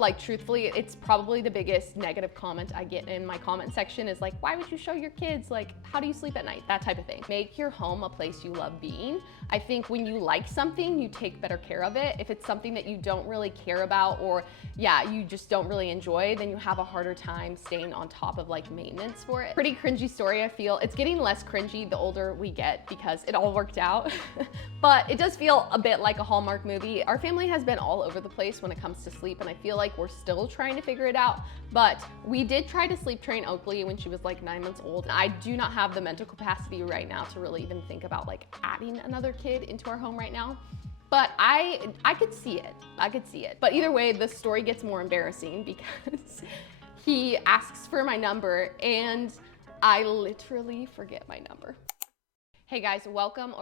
Like, truthfully, it's probably the biggest negative comment I get in my comment section is like, why would you show your kids? Like, how do you sleep at night? That type of thing. Make your home a place you love being. I think when you like something, you take better care of it. If it's something that you don't really care about, or you just don't really enjoy, then you have a harder time staying on top of like maintenance for it. Pretty cringy story, I feel. It's getting less cringy the older we get because it all worked out. But it does feel a bit like a Hallmark movie. Our family has been all over the place when it comes to sleep, and I feel like we're still trying to figure it out. But we did try to sleep train Oakley when she was like 9 months old. I do not have the mental capacity right now to really even think about like adding another kid into our home right now. But I could see it. I could see it. But either way, the story gets more embarrassing because he asks for my number and I literally forget my number. Hey guys, welcome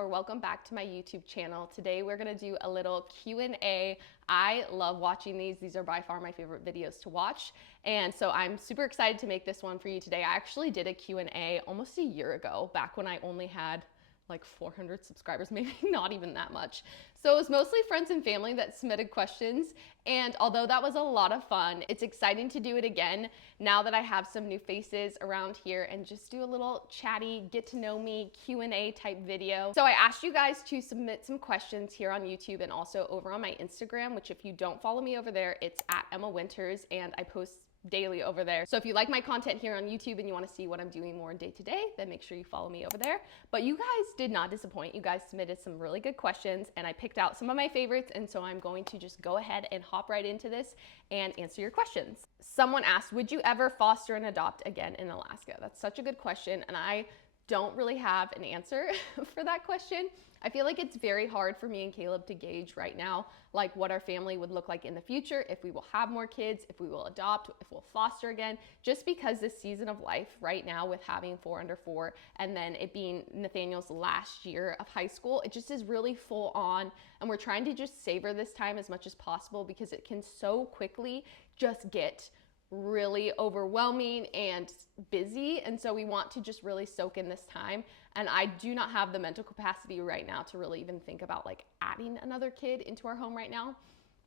back to my YouTube channel. Today we're gonna do a little Q&A. I love watching these. These are by far my favorite videos to watch. And so I'm super excited to make this one for you today. I actually did a Q&A almost a year ago, back when I only had like 400 subscribers, maybe not even that much. So it was mostly friends and family that submitted questions. And although that was a lot of fun, it's exciting to do it again now that I have some new faces around here and just do a little chatty, get to know me Q&A type video. So I asked you guys to submit some questions here on YouTube and also over on my Instagram, which if you don't follow me over there, it's at Emma Winters, and I post daily over there. So if you like my content here on YouTube and you want to see what I'm doing more day to day, then make sure you follow me over there. But you guys did not disappoint. You guys submitted some really good questions and I picked out some of my favorites, and so I'm going to just go ahead and hop right into this and answer your questions. Someone asked, would you ever foster and adopt again in Alaska? That's such a good question, and I don't really have an answer for that question. I feel like it's very hard for me and Caleb to gauge right now, like what our family would look like in the future, if we will have more kids, if we will adopt, if we'll foster again, just because this season of life right now with having 4 under 4 and then it being Nathaniel's last year of high school, it just is really full on, and we're trying to just savor this time as much as possible because it can so quickly just get really overwhelming and busy, and so we want to just really soak in this time. And I do not have the mental capacity right now to really even think about like adding another kid into our home right now.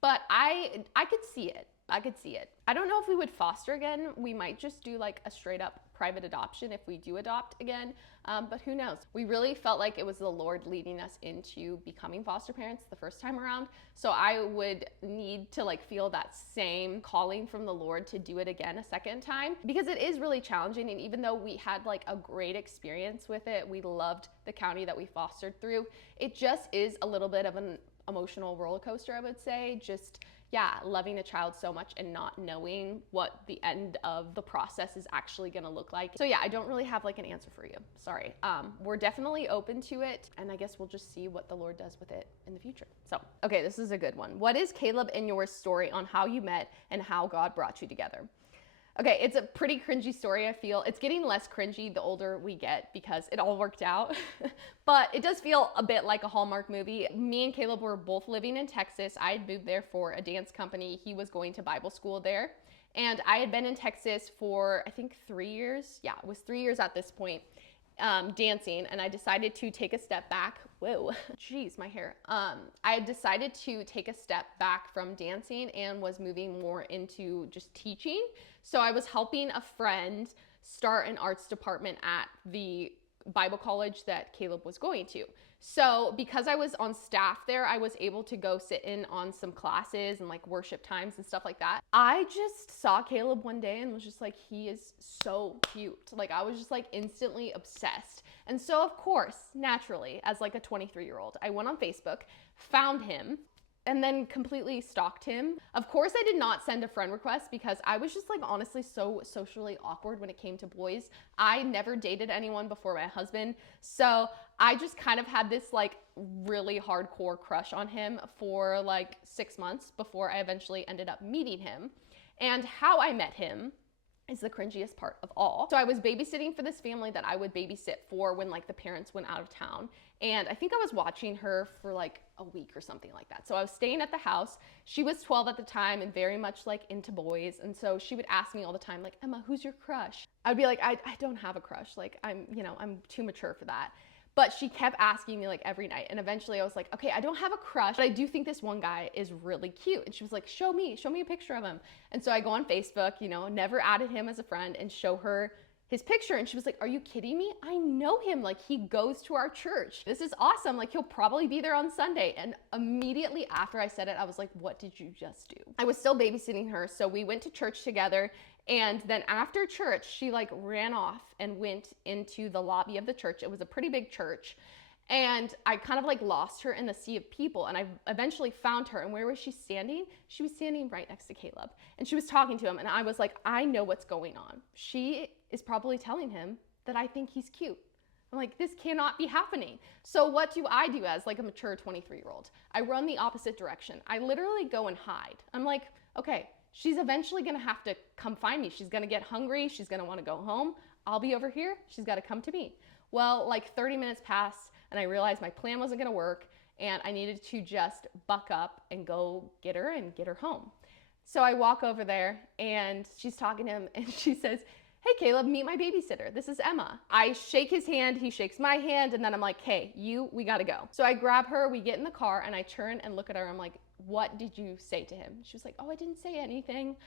But I could see it. I could see it. I don't know if we would foster again. We might just do like a straight up private adoption if we do adopt again, but who knows? We really felt like it was the Lord leading us into becoming foster parents the first time around. So I would need to like feel that same calling from the Lord to do it again a second time, because it is really challenging. And even though we had like a great experience with it, we loved the county that we fostered through, it just is a little bit of an emotional roller coaster, I would say. Just loving a child so much and not knowing what the end of the process is actually gonna look like. So I don't really have like an answer for you. Sorry. We're definitely open to it, and I guess we'll just see what the Lord does with it in the future. So, okay, this is a good one. What is Caleb and your story on how you met and how God brought you together? Okay, it's a pretty cringy story, I feel. It's getting less cringy the older we get because it all worked out. But it does feel a bit like a Hallmark movie. Me and Caleb were both living in Texas. I had moved there for a dance company. He was going to Bible school there. And I had been in Texas for, I think, 3 years. Yeah, it was 3 years at this point, dancing. And I decided to take a step back. Whoa, geez, my hair. I decided to take a step back from dancing and was moving more into just teaching. So I was helping a friend start an arts department at the Bible college that Caleb was going to. So because I was on staff there, I was able to go sit in on some classes and like worship times and stuff like that. I just saw Caleb one day and was just like, he is so cute. Like, I was just like instantly obsessed. And so of course, naturally, as like a 23-year-old, I went on Facebook, found him, and then completely stalked him. Of course, I did not send a friend request because I was just like honestly so socially awkward when it came to boys. I never dated anyone before my husband. So I just kind of had this like really hardcore crush on him for like 6 months before I eventually ended up meeting him. And how I met him is the cringiest part of all. So I was babysitting for this family that I would babysit for when like the parents went out of town. And I think I was watching her for like a week or something like that. So I was staying at the house. She was 12 at the time and very much like into boys. And so she would ask me all the time, like, Emma, who's your crush? I'd be like, I don't have a crush. Like, I'm too mature for that. But she kept asking me like every night. And eventually I was like, okay, I don't have a crush, but I do think this one guy is really cute. And she was like, show me a picture of him. And so I go on Facebook, you know, never added him as a friend, and show her his picture. And she was like, are you kidding me? I know him. Like, he goes to our church. This is awesome. Like, he'll probably be there on Sunday. And immediately after I said it, I was like, what did you just do? I was still babysitting her. So we went to church together. And then after church, she like ran off and went into the lobby of the church. It was a pretty big church. And I kind of like lost her in the sea of people. And I eventually found her. And where was she standing? She was standing right next to Caleb. And she was talking to him. And I was like, I know what's going on. She is probably telling him that I think he's cute. I'm like, this cannot be happening. So what do I do as like a mature 23-year-old? I run the opposite direction. I literally go and hide. I'm like, okay, she's eventually gonna have to come find me. She's gonna get hungry. She's gonna wanna go home. I'll be over here. She's gotta come to me. Well, like 30 minutes passed and I realized my plan wasn't gonna work and I needed to just buck up and go get her and get her home. So I walk over there and she's talking to him and she says, hey Caleb, meet my babysitter. This is Emma. I shake his hand, he shakes my hand, and then I'm like, hey, we gotta go. So I grab her, we get in the car, and I turn and look at her. I'm like, what did you say to him? She was like, oh, I didn't say anything.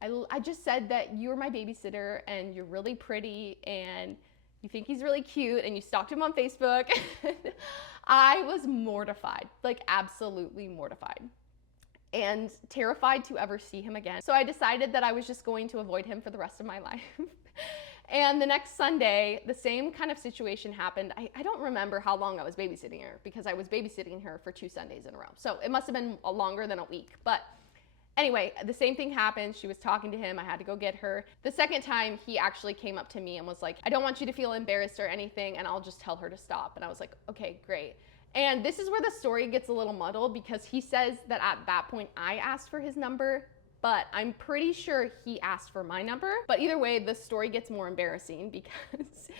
I just said that you're my babysitter and you're really pretty and you think he's really cute and you stalked him on Facebook. I was mortified, like absolutely mortified and terrified to ever see him again. So I decided that I was just going to avoid him for the rest of my life. And the next Sunday, the same kind of situation happened. I don't remember how long I was babysitting her because I was babysitting her for 2 Sundays in a row. So it must have been longer than a week. But anyway, the same thing happened. She was talking to him. I had to go get her. The second time, he actually came up to me and was like, I don't want you to feel embarrassed or anything, and I'll just tell her to stop. And I was like, okay, great. And this is where the story gets a little muddled because he says that at that point I asked for his number, but I'm pretty sure he asked for my number. But either way, the story gets more embarrassing because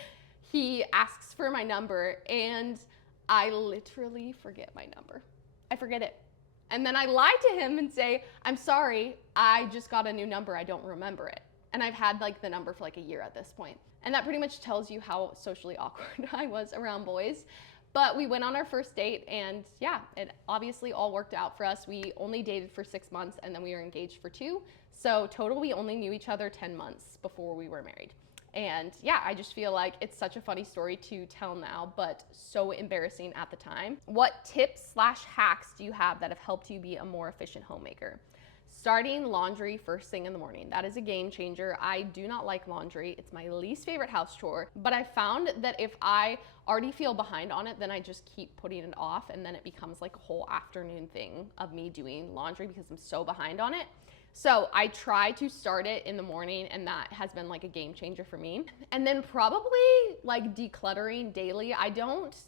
he asks for my number and I literally forget my number. I forget it. And then I lie to him and say, I'm sorry, I just got a new number, I don't remember it. And I've had like the number for like a year at this point. And that pretty much tells you how socially awkward I was around boys. But we went on our first date and yeah, it obviously all worked out for us. We only dated for 6 months and then we were engaged for 2. So total, we only knew each other 10 months before we were married. And yeah, I just feel like it's such a funny story to tell now, but so embarrassing at the time. What tips/hacks do you have that have helped you be a more efficient homemaker? Starting laundry first thing in the morning. That is a game changer. I do not like laundry. It's my least favorite house chore, but I found that if I already feel behind on it, then I just keep putting it off and then it becomes like a whole afternoon thing of me doing laundry because I'm so behind on it. So I try to start it in the morning and that has been like a game changer for me. And then probably like decluttering daily.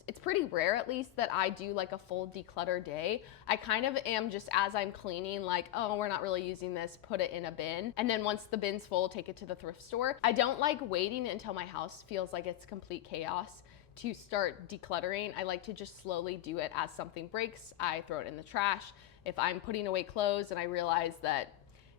It's pretty rare at least that I do like a full declutter day. I kind of am just as I'm cleaning like, oh, we're not really using this, put it in a bin. And then once the bin's full, take it to the thrift store. I don't like waiting until my house feels like it's complete chaos to start decluttering. I like to just slowly do it as something breaks. I throw it in the trash. If I'm putting away clothes and I realize that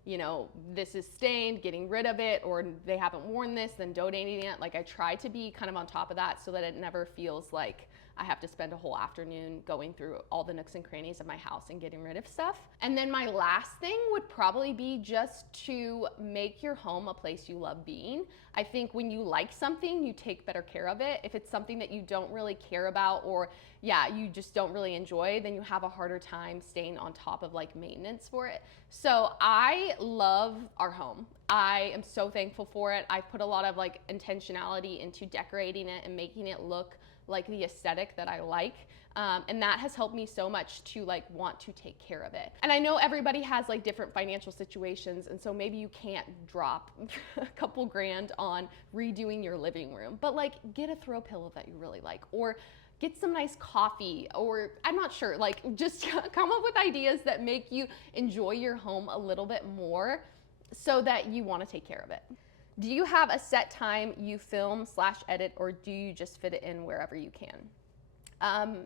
you know, this is stained, getting rid of it, or they haven't worn this, then donating it. Like I try to be kind of on top of that so that it never feels like I have to spend a whole afternoon going through all the nooks and crannies of my house and getting rid of stuff. And then my last thing would probably be just to make your home a place you love being. I think when you like something, you take better care of it. If it's something that you don't really care about or yeah, you just don't really enjoy, then you have a harder time staying on top of like maintenance for it. So I love our home. I am so thankful for it. I put a lot of like intentionality into decorating it and making it look like the aesthetic that I like. And that has helped me so much to like want to take care of it. And I know everybody has like different financial situations. And so maybe you can't drop a couple grand on redoing your living room, but like get a throw pillow that you really like, or get some nice coffee, or I'm not sure, like just come up with ideas that make you enjoy your home a little bit more so that you want to take care of it. Do you have a set time you film/edit, or do you just fit it in wherever you can?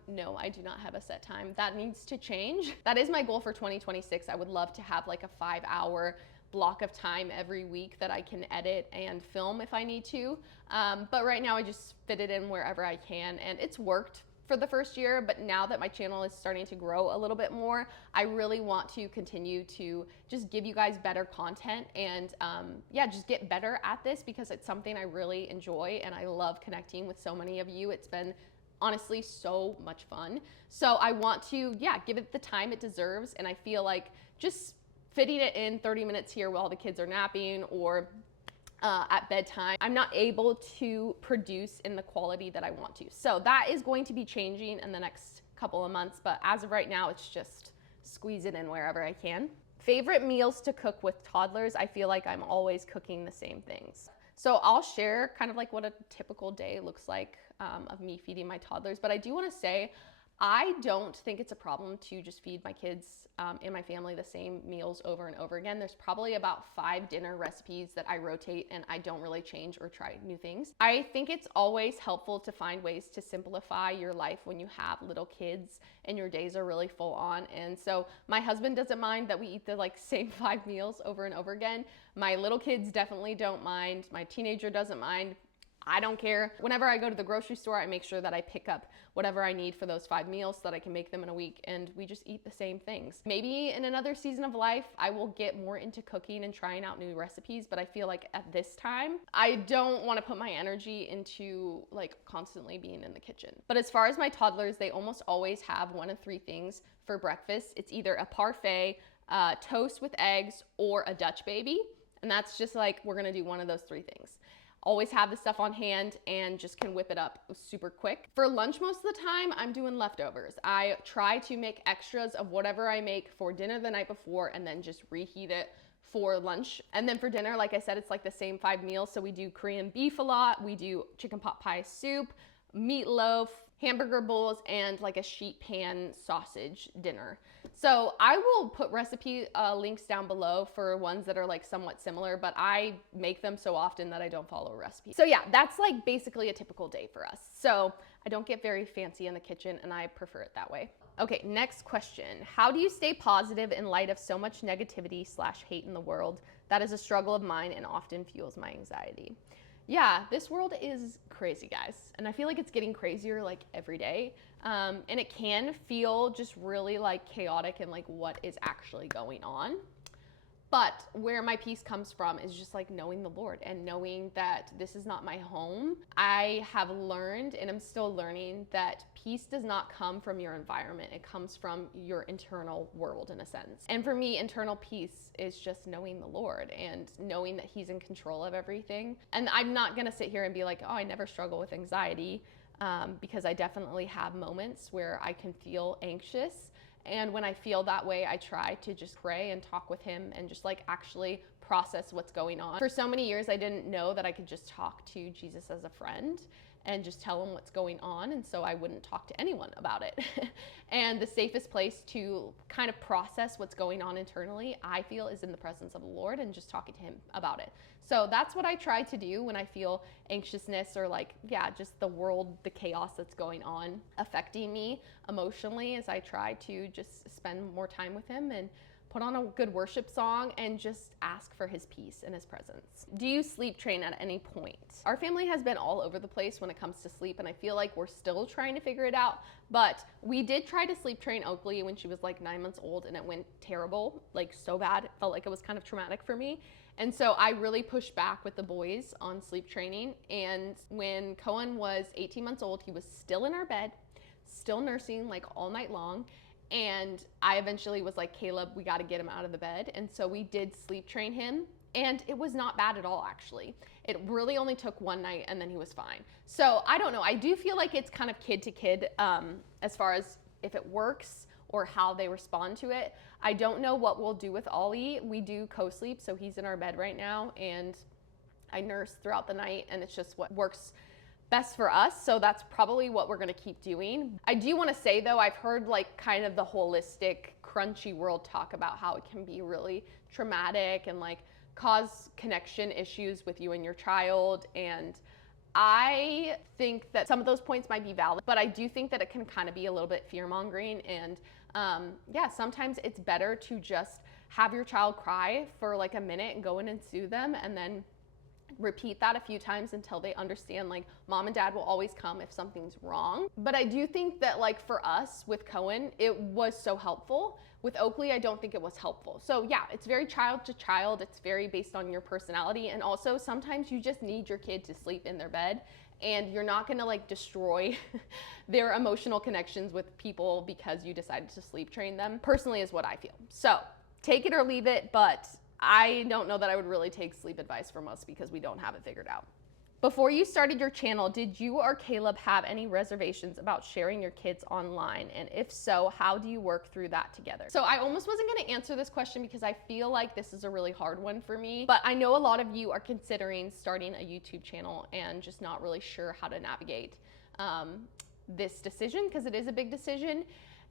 No, I do not have a set time. That needs to change. That is my goal for 2026. I would love to have like a 5-hour block of time every week that I can edit and film if I need to. But right now I just fit it in wherever I can, and it's worked for the first year, but now that my channel is starting to grow a little bit more, I really want to continue to just give you guys better content and yeah, just get better at this because it's something I really enjoy and I love connecting with so many of you. It's been honestly so much fun. So I want to, yeah, give it the time it deserves, and I feel like just fitting it in 30 minutes here while the kids are napping or at bedtime, I'm not able to produce in the quality that I want to. So that is going to be changing in the next couple of months, but as of right now, it's just squeeze it in wherever I can. Favorite meals to cook with toddlers, I feel like I'm always cooking the same things. So I'll share kind of like what a typical day looks like of me feeding my toddlers, but I do want to say, I don't think it's a problem to just feed my kids and my family the same meals over and over again. There's probably about 5 dinner recipes that I rotate and I don't really change or try new things. I think it's always helpful to find ways to simplify your life when you have little kids and your days are really full on. And so my husband doesn't mind that we eat the same 5 meals over and over again. My little kids definitely don't mind. My teenager doesn't mind. I don't care. Whenever I go to the grocery store, I make sure that I pick up whatever I need for those 5 meals so that I can make them in a week, and we just eat the same things. Maybe in another season of life, I will get more into cooking and trying out new recipes, but I feel like at this time, I don't want to put my energy into constantly being in the kitchen. But as far as my toddlers, they almost always have one of 3 things for breakfast. It's either a parfait, toast with eggs, or a Dutch baby. And that's just we're gonna do one of those 3 things. Always have the stuff on hand and just can whip it up super quick. For lunch most of the time, I'm doing leftovers. I try to make extras of whatever I make for dinner the night before and then just reheat it for lunch. And then for dinner, like I said, it's the same 5 meals. So we do Korean beef a lot, we do chicken pot pie soup, meatloaf, hamburger bowls, and a sheet pan sausage dinner. So I will put recipe links down below for ones that are somewhat similar, but I make them so often that I don't follow a recipe. So yeah, that's basically a typical day for us. So I don't get very fancy in the kitchen and I prefer it that way. Okay, next question. How do you stay positive in light of so much negativity/hate in the world? That is a struggle of mine and often fuels my anxiety. Yeah, this world is crazy, guys. And I feel like it's getting crazier every day. And it can feel just really chaotic and what is actually going on. But where my peace comes from is just knowing the Lord and knowing that this is not my home. I have learned, and I'm still learning, that peace does not come from your environment. It comes from your internal world in a sense. And for me, internal peace is just knowing the Lord and knowing that He's in control of everything. And I'm not gonna sit here and be like, oh, I never struggle with anxiety, because I definitely have moments where I can feel anxious. And when I feel that way, I try to just pray and talk with Him and just actually process what's going on. For so many years, I didn't know that I could just talk to Jesus as a friend and just tell Him what's going on. And so I wouldn't talk to anyone about it. And the safest place to kind of process what's going on internally, I feel, is in the presence of the Lord and just talking to Him about it. So that's what I try to do when I feel anxiousness or just the world, the chaos that's going on affecting me emotionally, is I try to just spend more time with Him and put on a good worship song and just ask for His peace and His presence. Do you sleep train at any point? Our family has been all over the place when it comes to sleep, and I feel like we're still trying to figure it out, but we did try to sleep train Oakley when she was 9 months old, and it went terrible, so bad. It felt like it was kind of traumatic for me. And so I really pushed back with the boys on sleep training. And when Cohen was 18 months old, he was still in our bed, still nursing all night long. And I eventually was like, Caleb, we got to get him out of the bed. And so we did sleep train him. And it was not bad at all, actually. It really only took one night and then he was fine. So I don't know. I do feel like it's kind of kid to kid as far as if it works or how they respond to it. I don't know what we'll do with Ollie. We do co-sleep, so he's in our bed right now, and I nurse throughout the night, and it's just what works best for us. So that's probably what we're gonna keep doing. I do wanna say though, I've heard kind of the holistic, crunchy world talk about how it can be really traumatic and cause connection issues with you and your child. And I think that some of those points might be valid, but I do think that it can kind of be a little bit fear-mongering. And yeah, sometimes it's better to just have your child cry for like a minute and go in and soothe them, and then repeat that a few times until they understand like mom and dad will always come if something's wrong. But I do think that like for us with Cohen, it was so helpful. With Oakley, I don't think it was helpful. So yeah, it's very child to child. It's very based on your personality. And also sometimes you just need your kid to sleep in their bed, and you're not gonna like destroy their emotional connections with people because you decided to sleep train them, personally is what I feel. So take it or leave it, but I don't know that I would really take sleep advice from us because we don't have it figured out. Before you started your channel, did you or Caleb have any reservations about sharing your kids online? And if so, how do you work through that together? So I almost wasn't gonna answer this question because I feel like this is a really hard one for me, but I know a lot of you are considering starting a YouTube channel and just not really sure how to navigate this decision, because it is a big decision.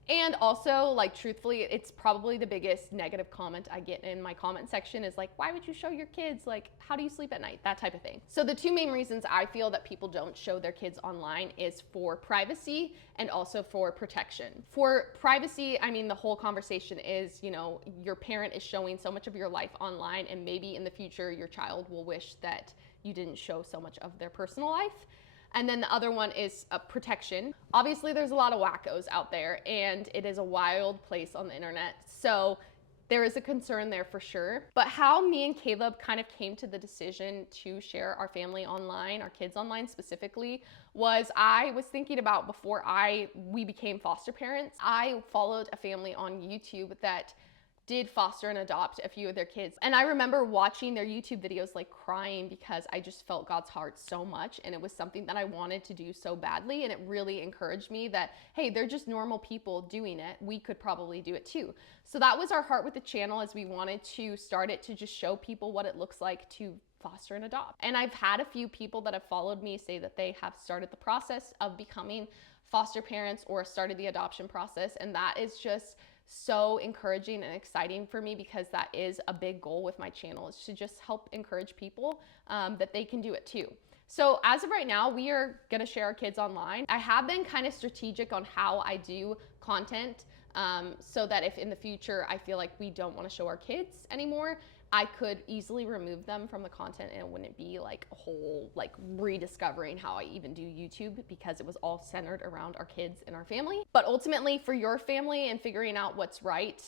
And also, like, truthfully, it's probably the biggest negative comment I get in my comment section is like, why would you show your kids? Like, how do you sleep at night? That type of thing. So the two main reasons I feel that people don't show their kids online is for privacy and also for protection. For privacy, I mean, the whole conversation is, you know, your parent is showing so much of your life online, and maybe in the future your child will wish that you didn't show so much of their personal life. And then the other one is protection. Obviously, there's a lot of wackos out there, and it is a wild place on the internet. So there is a concern there for sure. But how me and Caleb kind of came to the decision to share our family online, our kids online specifically, was I was thinking about before we became foster parents, I followed a family on YouTube that did foster and adopt a few of their kids. And I remember watching their YouTube videos like crying because I just felt God's heart so much, and it was something that I wanted to do so badly, and it really encouraged me that, hey, they're just normal people doing it. We could probably do it too. So that was our heart with the channel, as we wanted to start it to just show people what it looks like to foster and adopt. And I've had a few people that have followed me say that they have started the process of becoming foster parents or started the adoption process, and that is just so encouraging and exciting for me, because that is a big goal with my channel, is to just help encourage people that they can do it too. So as of right now, we are gonna share our kids online. I have been kind of strategic on how I do content, so that if in the future I feel like we don't wanna show our kids anymore, I could easily remove them from the content, and it wouldn't be like a whole like rediscovering how I even do YouTube, because it was all centered around our kids and our family. But ultimately, for your family and figuring out what's right,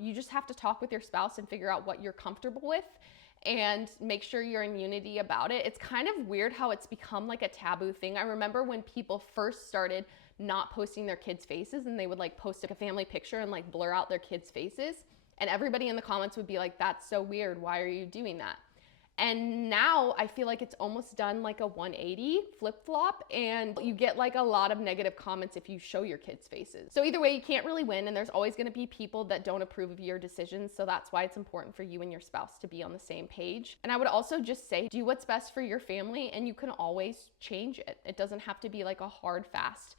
you just have to talk with your spouse and figure out what you're comfortable with and make sure you're in unity about it. It's kind of weird how it's become like a taboo thing. I remember when people first started not posting their kids' faces, and they would like post a family picture and like blur out their kids' faces. And everybody in the comments would be like, that's so weird, why are you doing that? And now I feel like it's almost done like a 180 flip-flop, and you get like a lot of negative comments if you show your kids' faces. So either way, you can't really win, and there's always gonna be people that don't approve of your decisions. So that's why it's important for you and your spouse to be on the same page. And I would also just say, do what's best for your family, and you can always change it. It doesn't have to be like a hard, fast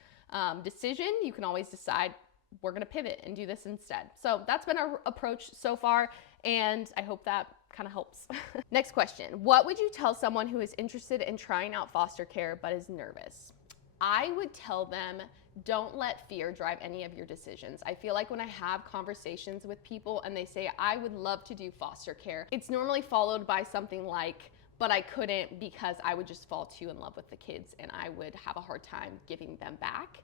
decision. You can always decide, we're gonna pivot and do this instead. So that's been our approach so far, and I hope that kind of helps. Next question. What would you tell someone who is interested in trying out foster care but is nervous? I would tell them, don't let fear drive any of your decisions. I feel like when I have conversations with people and they say, I would love to do foster care, it's normally followed by something like, but I couldn't because I would just fall too in love with the kids and I would have a hard time giving them back.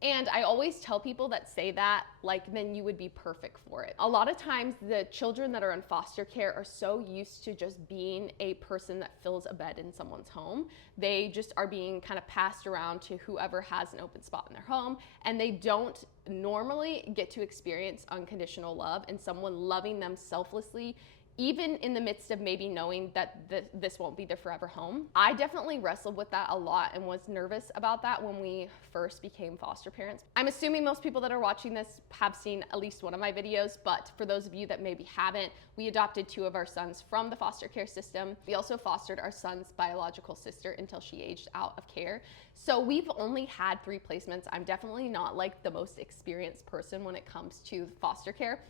And I always tell people that say that, like, then you would be perfect for it. A lot of times the children that are in foster care are so used to just being a person that fills a bed in someone's home. They just are being kind of passed around to whoever has an open spot in their home, and they don't normally get to experience unconditional love and someone loving them selflessly, even in the midst of maybe knowing that this won't be their forever home. I definitely wrestled with that a lot and was nervous about that when we first became foster parents. I'm assuming most people that are watching this have seen at least one of my videos, but for those of you that maybe haven't, we adopted 2 of our sons from the foster care system. We also fostered our son's biological sister until she aged out of care. So we've only had 3 placements. I'm definitely not like the most experienced person when it comes to foster care.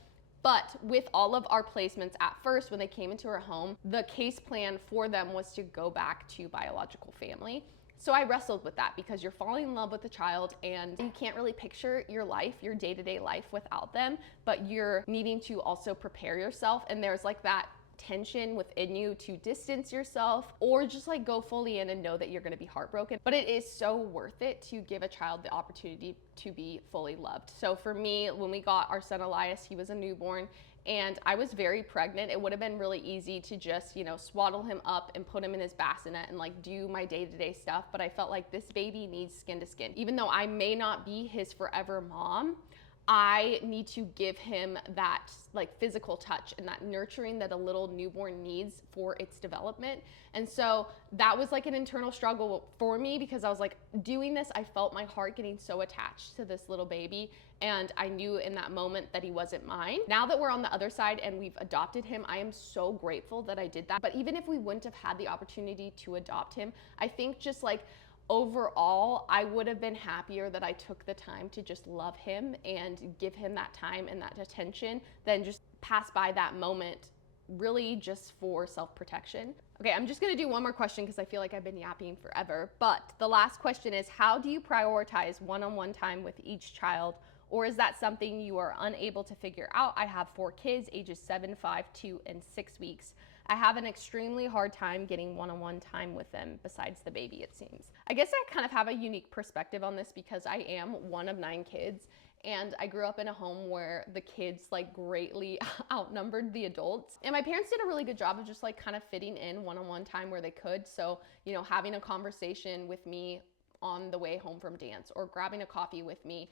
But with all of our placements at first, when they came into our home, the case plan for them was to go back to biological family. So I wrestled with that because you're falling in love with the child and you can't really picture your life, your day-to-day life without them, but you're needing to also prepare yourself. And there's like that tension within you to distance yourself or just like go fully in and know that you're going to be heartbroken. But it is so worth it to give a child the opportunity to be fully loved. So for me, when we got our son Elias, he was a newborn and I was very pregnant. It would have been really easy to just, you know, swaddle him up and put him in his bassinet and like do my day-to-day stuff. But I felt like this baby needs skin to skin. Even though I may not be his forever mom, I need to give him that like physical touch and that nurturing that a little newborn needs for its development. And so that was like an internal struggle for me because I was like doing this, I felt my heart getting so attached to this little baby. And I knew in that moment that he wasn't mine. Now that we're on the other side and we've adopted him, I am so grateful that I did that. But even if we wouldn't have had the opportunity to adopt him, I think just like overall, I would have been happier that I took the time to just love him and give him that time and that attention than just pass by that moment really just for self-protection. Okay, I'm just gonna do one more question because I feel like I've been yapping forever. But the last question is, how do you prioritize one-on-one time with each child? Or is that something you are unable to figure out? I have 4 kids, ages 7, 5, 2, and 6 weeks. I have an extremely hard time getting one-on-one time with them besides the baby, it seems. I guess I kind of have a unique perspective on this because I am one of 9 kids and I grew up in a home where the kids like greatly outnumbered the adults. And my parents did a really good job of just like kind of fitting in one-on-one time where they could. So, you know, having a conversation with me on the way home from dance or grabbing a coffee with me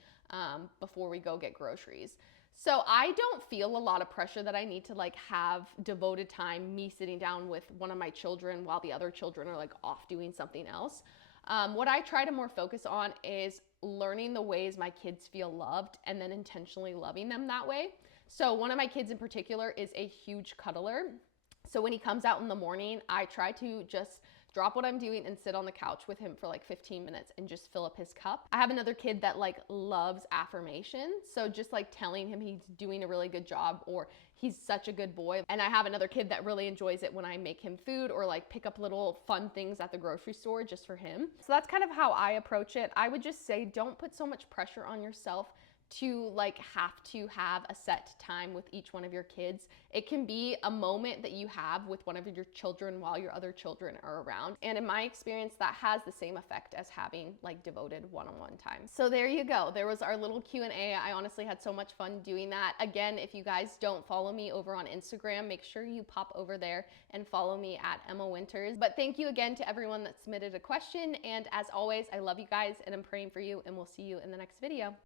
before we go get groceries. So I don't feel a lot of pressure that I need to like have devoted time, me sitting down with one of my children while the other children are like off doing something else. What I try to more focus on is learning the ways my kids feel loved and then intentionally loving them that way. So one of my kids in particular is a huge cuddler. So when he comes out in the morning, I try to just drop what I'm doing and sit on the couch with him for like 15 minutes and just fill up his cup. I have another kid that like loves affirmation. So just like telling him he's doing a really good job or he's such a good boy. And I have another kid that really enjoys it when I make him food or like pick up little fun things at the grocery store just for him. So that's kind of how I approach it. I would just say, don't put so much pressure on yourself to like have to have a set time with each one of your kids. It can be a moment that you have with one of your children while your other children are around. And in my experience, that has the same effect as having like devoted one-on-one time. So there you go. There was our little Q&A. I honestly had so much fun doing that. Again, if you guys don't follow me over on Instagram, make sure you pop over there and follow me at Emma Winters. But thank you again to everyone that submitted a question. And as always, I love you guys and I'm praying for you and we'll see you in the next video.